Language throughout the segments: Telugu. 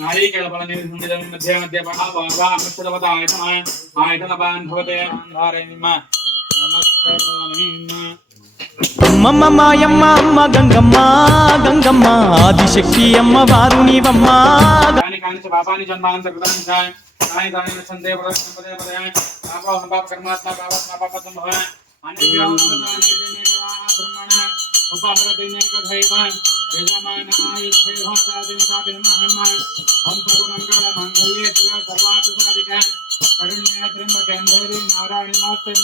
नारीकेलफलनिर्मितं मध्ये मध्ये आयतनवान् भवते नमस्कारामि అమ్మమ్మ మాయమ్మ అమ్మ గంగమ్మ గంగమ్మ ఆదిశక్తి అమ్మ వారునివమ్మ కాని కాని పాపాని జన్మాంత కృతాని కాని కాని సందే పదే పదే పాప పాప కర్మాత్మ పాపాత్మ పాపత్మ భవ అనివ్యాం బ్రహ్మణ ఉపాపరతినేక దైవ యజమానాయ శ్రీభాదాదింతాది నమః ఓం సర్వమంగళ మంగళ్యే శివ సర్వార్థ సాధిక కరుణ్య త్ర్యంబకే అంధేరి నారాయణ నమోస్తుతే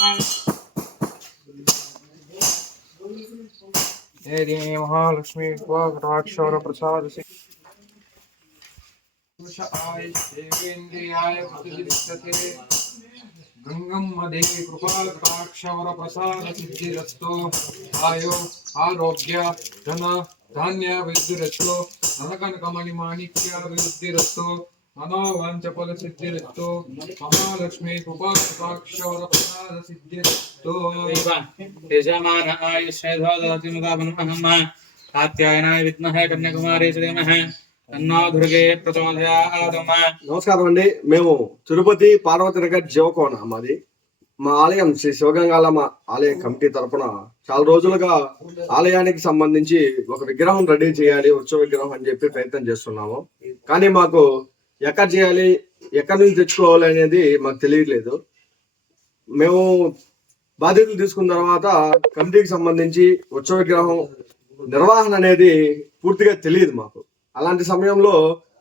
देवी महालक्ष्मी कटाक्षर प्रसाद गंगम्म देवी कृपा कटाक्षर प्रसाद सिद्धिरस्तु आयो आरोग्य धन धान्य वृद्धिरस्तु धनकनकमणि माणिक्य वृद्धिरस्तु मनोवांचफल सिद्धिरस्तु महालक्ष्मी कृपा कटाक्षर प्रसाद सिद्धिरस्तु यजमानाय श्रीधोदतिमुदामनमः कात्यायनाय विद्महे कन्याकुमारी धीमहि तन्नो दुर्गे प्रचोदयात्। నమస్కారం అండి. మేము తిరుపతి పార్వతీనగర్ జీవకోణ మాది. మా ఆలయం శ్రీ శివగంగాలమ్మ ఆలయ కమిటీ తరపున చాలా రోజులుగా ఆలయానికి సంబంధించి ఒక విగ్రహం రెడీ చేయాలి, ఉత్సవ విగ్రహం అని చెప్పి ప్రయత్నం చేస్తున్నాము. కానీ మాకు ఎక్కడ చేయాలి, ఎక్కడి నుంచి తెచ్చుకోవాలి అనేది మాకు తెలియట్లేదు. మేము బాధ్యతలు తీసుకున్న తర్వాత కమిటీకి సంబంధించి ఉత్సవ విగ్రహం నిర్వహణ అనేది పూర్తిగా తెలియదు మాకు. అలాంటి సమయంలో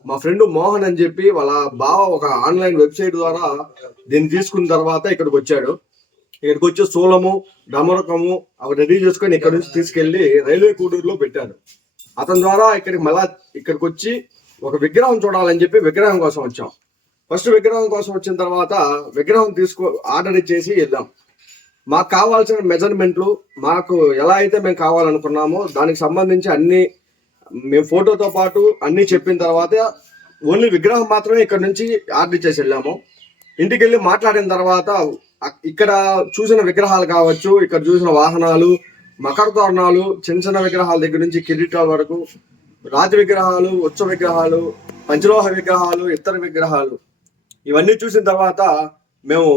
మా ఫ్రెండ్ మోహన్ అని చెప్పి వాళ్ళ బావ ఒక ఆన్లైన్ వెబ్సైట్ ద్వారా దీన్ని తీసుకున్న తర్వాత ఇక్కడికి వచ్చాడు. ఇక్కడికి వచ్చి సోలము డమరకము అవి రెడీ చేసుకొని ఇక్కడ నుంచి తీసుకెళ్లి రైల్వే కూడూరులో పెట్టారు. అతని ద్వారా ఇక్కడికి వచ్చి ఒక విగ్రహం చూడాలని చెప్పి విగ్రహం కోసం వచ్చాం. ఫస్ట్ విగ్రహం కోసం వచ్చిన తర్వాత విగ్రహం ఆర్డర్ ఇచ్చేసి వెళ్ళాం. మాకు కావాల్సిన మెజర్మెంట్లు మాకు ఎలా అయితే మేము కావాలనుకున్నామో దానికి సంబంధించి అన్ని మేము ఫోటోతో పాటు అన్ని చెప్పిన తర్వాత ఓన్లీ విగ్రహం మాత్రమే ఇక్కడ నుంచి ఆర్డర్ ఇచ్చేసి వెళ్ళాము. ఇంటికి వెళ్ళి మాట్లాడిన తర్వాత ఇక్కడ చూసిన విగ్రహాలు కావచ్చు, ఇక్కడ చూసిన వాహనాలు, మకర తోరణాలు, చిన్న చిన్న విగ్రహాల దగ్గర నుంచి కిరీటాల వరకు, రాతి విగ్రహాలు, ఉత్సవ విగ్రహాలు, పంచలోహ విగ్రహాలు, ఇతర విగ్రహాలు ఇవన్నీ చూసిన తర్వాత మేము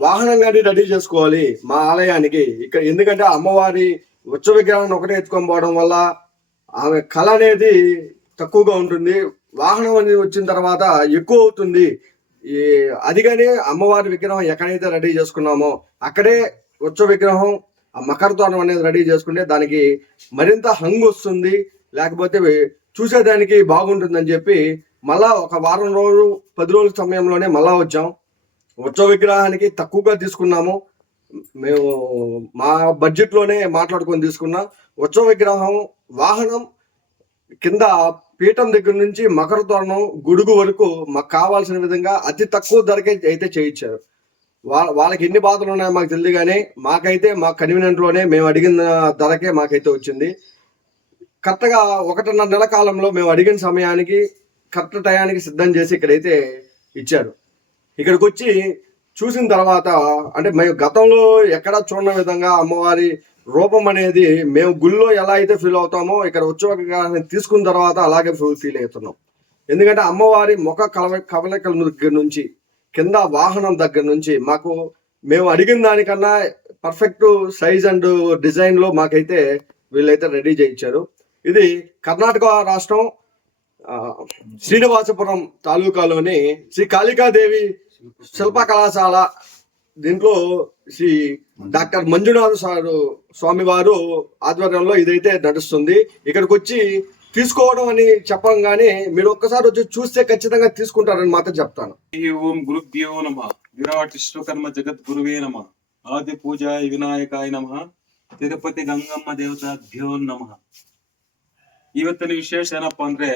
వాహనం కానీ రెడీ చేసుకోవాలి మా ఆలయానికి ఇక్కడ. ఎందుకంటే అమ్మవారి ఉత్సవ విగ్రహాన్ని ఒకటే ఎత్తుకొని పోవడం వల్ల ఆమె కళ అనేది తక్కువగా ఉంటుంది, వాహనం అనేది వచ్చిన తర్వాత ఎక్కువ అవుతుంది. అదిగానే అమ్మవారి విగ్రహం ఎక్కడైతే రెడీ చేసుకున్నామో అక్కడే ఉత్సవ విగ్రహం మకర తోరణం అనేది రెడీ చేసుకుంటే దానికి మరింత హంగు వస్తుంది, లేకపోతే చూసేదానికి బాగుంటుందని చెప్పి మళ్ళా ఒక వారం రోజులు 10 రోజుల సమయంలోనే మళ్ళా వచ్చాం. ఉత్సవ విగ్రహానికి తక్కువగా తీసుకున్నాము. మేము మా బడ్జెట్లోనే మాట్లాడుకొని తీసుకున్నాం. ఉత్సవ విగ్రహం వాహనం కింద పీఠం దగ్గర నుంచి మకర తోరణం గుడుగు వరకు మాకు కావాల్సిన విధంగా అతి తక్కువ ధరకే అయితే చేయించారు. వాళ్ళకి ఎన్ని బాధలు ఉన్నాయో మాకు తెలియదు, కానీ మాకైతే మా కన్వీనియంట్లోనే మేము అడిగిన ధరకే మాకైతే వచ్చింది. కరెక్ట్గా 1.5 నెల కాలంలో మేము అడిగిన సమయానికి కరెక్ట్ టయానికి సిద్ధం చేసి ఇక్కడైతే ఇచ్చారు. ఇక్కడికి వచ్చి చూసిన తర్వాత అంటే మేము గతంలో ఎక్కడా చూడని విధంగా అమ్మవారి రూపం అనేది మేము గుళ్ళో ఎలా అయితే ఫీల్ అవుతామో ఇక్కడ ఉత్సవ తీసుకున్న తర్వాత అలాగే ఫీల్ అవుతున్నాం. ఎందుకంటే అమ్మవారి ముఖ కవలికల దగ్గర నుంచి కింద వాహనం దగ్గర నుంచి మాకు మేము అడిగిన దానికన్నా పర్ఫెక్ట్ సైజ్ అండ్ డిజైన్లో మాకైతే వీళ్ళైతే రెడీ చేయించారు. ఇది కర్ణాటక రాష్ట్రం శ్రీనివాసపురం తాలూకాలోని శ్రీ కాళికాదేవి శిల్ప కళాశాల, దీంట్లో శ్రీ డాక్టర్ మంజునాథ స్వామి వారు ఆధ్వర్యంలో ఇదైతే నడుస్తుంది. ఇక్కడికి వచ్చి తీసుకోవడం అని చెప్పంగానే మీరు ఒక్కసారి వచ్చి చూస్తే ఖచ్చితంగా తీసుకుంటారని మాత్రం చెప్తాను. ఓం గురుభ్యో నమః. విరాట్ విశ్వకర్మ జగద్గురువే నమః. ఆది పూజాయ ವಿನಾಯಕಾಯ ನಮಃ. ತಿರುಪತಿ ಗಂಗಮ್ಮ ದೇವತಾಭ್ಯೋ ನಮಃ. ಇವತ್ತಿನ ವಿಶೇಷ ಏನಪ್ಪಾ ಅಂದ್ರೆ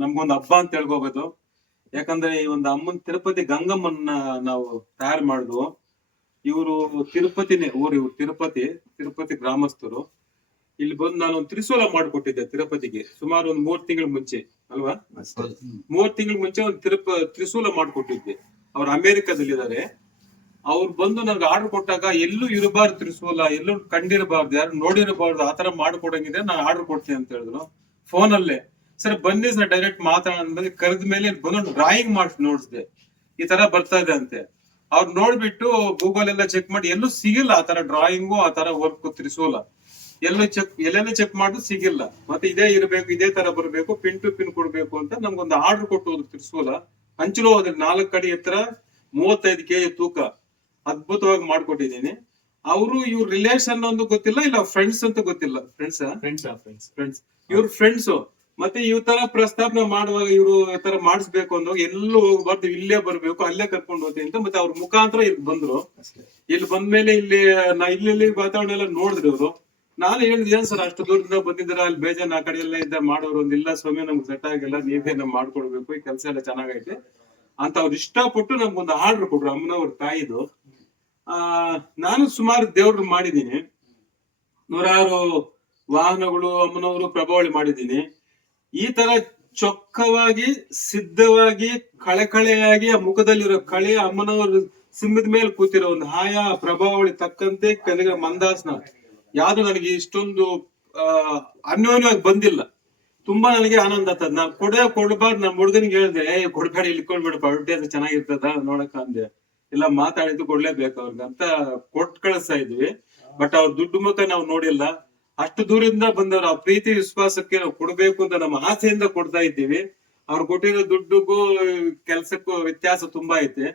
ನಮ್ಗೊಂದು ಹಬ್ಬ ಅಂತ ಹೇಳ್ಕೋಬಹುದು. ಯಾಕಂದ್ರೆ ಈ ಒಂದು ಅಮ್ಮನ್ ತಿರುಪತಿ ಗಂಗಮ್ಮನ್ನ ನಾವು ತಯಾರು ಮಾಡಿದ್ವು. ಇವರು ತಿರುಪತಿನೇ ಊರು, ಇವ್ರು ತಿರುಪತಿ ಗ್ರಾಮಸ್ಥರು. ಇಲ್ಲಿ ಬಂದು ನಾನು ಒಂದು ತ್ರಿಶೂಲ ಮಾಡಿಕೊಟ್ಟಿದ್ದೆ ತಿರುಪತಿಗೆ ಸುಮಾರು ಒಂದು 3 ತಿಂಗಳ ಮುಂಚೆ ಅಲ್ವಾ. 3 ತಿಂಗಳ ಮುಂಚೆ ಒಂದು ತ್ರಿಶೂಲ ಮಾಡಿಕೊಟ್ಟಿದ್ದೆ. ಅವ್ರು ಅಮೆರಿಕದಲ್ಲಿದ್ದಾರೆ. ಅವ್ರು ಬಂದು ನನ್ಗೆ ಆರ್ಡರ್ ಕೊಟ್ಟಾಗ ಎಲ್ಲೂ ಇರಬಾರ್ದು ತ್ರಿಶೂಲ, ಎಲ್ಲೂ ಕಂಡಿರಬಾರ್ದು, ಯಾರು ನೋಡಿರಬಾರ್ದು, ಆತರ ಮಾಡ್ಕೊಡಂಗಿದ್ರೆ ನಾನು ಆರ್ಡರ್ ಕೊಡ್ತೀನಿ ಅಂತ ಹೇಳಿದ್ರು. ಫೋನಲ್ಲೇ ಸರ್ ಬನ್ನಿ ಸರ್ ಡೈರೆಕ್ಟ್ ಮಾತಾಡೋದು ಕರೆದ ಮೇಲೆ ಬಂದು ಡ್ರಾಯಿಂಗ್ ಮಾಡಿ ನೋಡಿಸ್ದೆ, ಈ ತರ ಬರ್ತಾ ಇದೆ ಅಂತೆ. ಅವ್ರು ನೋಡ್ಬಿಟ್ಟು ಗೂಗಲ್ ಎಲ್ಲ ಚೆಕ್ ಮಾಡಿ ಎಲ್ಲೂ ಸಿಗಿಲ್ಲ ಆ ತರ ಡ್ರಾಯಿಂಗು, ಆ ತರ ವರ್ಕ್ ತ್ರಿಶೂಲ ಎಲ್ಲೆಲ್ಲ ಚೆಕ್ ಮಾಡಿದ್ರು ಸಿಗಿಲ್ಲ. ಮತ್ತೆ ಇದೇ ಇರಬೇಕು, ಇದೇ ತರ ಬರಬೇಕು, ಪಿನ್ ಟು ಪಿನ್ ಕೊಡ್ಬೇಕು ಅಂತ ನಮ್ಗೊಂದು ಆರ್ಡರ್ ಕೊಟ್ಟು ಹೋದ್ರು. ತ್ರಿಶೂಲ ಹಂಚಲು ಹೋದ್ರೆ 4 ಅಡಿ ಎತ್ತರ, 35 kg ತೂಕ, ಅದ್ಭುತವಾಗಿ ಮಾಡ್ಕೊಟ್ಟಿದ್ದೀನಿ. ಅವರು ಇವ್ರ ರಿಲೇಷನ್ ಒಂದು ಗೊತ್ತಿಲ್ಲ, ಇಲ್ಲ ಫ್ರೆಂಡ್ಸ್ ಅಂತ ಗೊತ್ತಿಲ್ಲ. ಫ್ರೆಂಡ್ಸ್ ಇವ್ರ ಫ್ರೆಂಡ್ಸ್. ಮತ್ತೆ ಇವ್ ತರ ಪ್ರಸ್ತಾಪನೆ ಮಾಡುವಾಗ ಇವ್ರು ಈ ತರ ಮಾಡಿಸ್ಬೇಕು ಅಂದಾಗ ಎಲ್ಲೂ ಹೋಗ್ಬಾರ್ದು, ಇಲ್ಲೇ ಬರ್ಬೇಕು, ಅಲ್ಲೇ ಕರ್ಕೊಂಡು ಹೋಗ್ತೀನಿ ಅಂತ ಮತ್ತೆ ಅವ್ರ ಮುಖಾಂತರ ಇಲ್ಲಿ ಬಂದ್ರು. ಇಲ್ಲಿ ಬಂದ್ಮೇಲೆ ಇಲ್ಲಿ ವಾತಾವರಣ ಎಲ್ಲ ನೋಡಿದ್ರು ಇವ್ರು. ನಾನು ಹೇಳಿದ್ ಏನ್ ಸರ್ ಅಷ್ಟು ದೂರದಿಂದ ಬಂದಿದ್ದೀರ, ಅಲ್ಲಿ ಬೇಜಾನ್ ಆ ಕಡೆ ಎಲ್ಲ ಇದ್ದ ಮಾಡೋರು ಒಂದಿಲ್ಲ ಸ್ವಾಮಿ, ನಮ್ಗೆ ಸೆಟ್ ಆಗಿಲ್ಲ, ನೀವೇ ನಮ್ ಮಾಡ್ಕೊಡ್ಬೇಕು, ಈ ಕೆಲಸ ಎಲ್ಲ ಚೆನ್ನಾಗೈತೆ ಅಂತ ಅವ್ರು ಇಷ್ಟಪಟ್ಟು ನಮ್ಗೊಂದು ಆರ್ಡರ್ ಕೊಟ್ರು, ಅಮ್ಮನವ್ರ ತಾಯಿದು. ನಾನು ಸುಮಾರು ದೇವ್ರು ಮಾಡಿದ್ದೀನಿ, 100 ವಾಹನಗಳು ಅಮ್ಮನವರು ಪ್ರಭಾವಳಿ ಮಾಡಿದ್ದೀನಿ. ಈ ತರ ಚೊಕ್ಕವಾಗಿ ಸಿದ್ಧವಾಗಿ ಕಳೆಯಾಗಿ ಆ ಮುಖದಲ್ಲಿರೋ ಕಳೆ ಅಮ್ಮನವರು ಸಿಂಹದ ಮೇಲೆ ಕೂತಿರೋ ಒಂದು ಹಾಯ ಪ್ರಭಾವಳಿ ತಕ್ಕಂತೆ ಕಲಿಗ ಮಂದಾಸನ ಯಾವ್ದು ನನಗೆ ಇಷ್ಟೊಂದು ಅನ್ಯೋನ್ಯವಾಗಿ ಬಂದಿಲ್ಲ. ತುಂಬಾ ನನಗೆ ಆನಂದ ಆಗ್ತದ. ನಾನ್ ಕೊಡಬಾರ್ದು, ನಮ್ ಹುಡುಗನಿಗೆ ಹೇಳ್ದೆ, ಕೊಡ್ಬೇಡ, ಇಲ್ಲಿ ಇಟ್ಕೊಂಡ್ಬಿಡಪ್ಪ, ಅಡ್ಡಿ ಅದು ಚೆನ್ನಾಗಿರ್ತದ ನೋಡಕ ಅಂದೆ. ಇಲ್ಲ ಮಾತಾಡಿದ್ದು ಕೊಡ್ಲೇಬೇಕು ಅವ್ರಿಗೆ ಅಂತ ಕೊಟ್ಟು ಕಳಿಸ್ತಾ ಇದ್ವಿ. ಬಟ್ ಅವ್ರ ದುಡ್ಡು ಮುಖ ನಾವು ನೋಡಿಲ್ಲ. ಅಷ್ಟು ದೂರದಿಂದ ಬಂದವ್ರು ಆ ಪ್ರೀತಿ ವಿಶ್ವಾಸಕ್ಕೆ ನಾವು ಕೊಡ್ಬೇಕು ಅಂತ ನಮ್ಮ ಆಸೆಯಿಂದ ಕೊಡ್ತಾ ಇದ್ದೀವಿ. ಅವ್ರು ಕೊಟ್ಟಿರೋ ದುಡ್ಡುಗೂ ಕೆಲ್ಸಕ್ಕೂ ವ್ಯತ್ಯಾಸ ತುಂಬಾ ಐತೆ.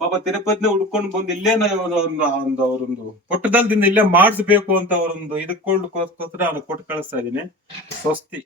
ಪಾಪ ತಿರುಪತಿನ ಹುಡ್ಕೊಂಡು ಬಂದು ಇಲ್ಲೇ ಅವರೊಂದು ಪುಟ್ಟದಲ್ದಿಂದ ಇಲ್ಲೇ ಮಾಡಿಸ್ಬೇಕು ಅಂತ ಅವರೊಂದು ಇದಕ್ಕೋಸ್ಕರ ಅವ್ರು ಕೊಟ್ಟು ಕಳಿಸ್ತಾ ಇದೀನಿ. ಸ್ವಸ್ತಿ.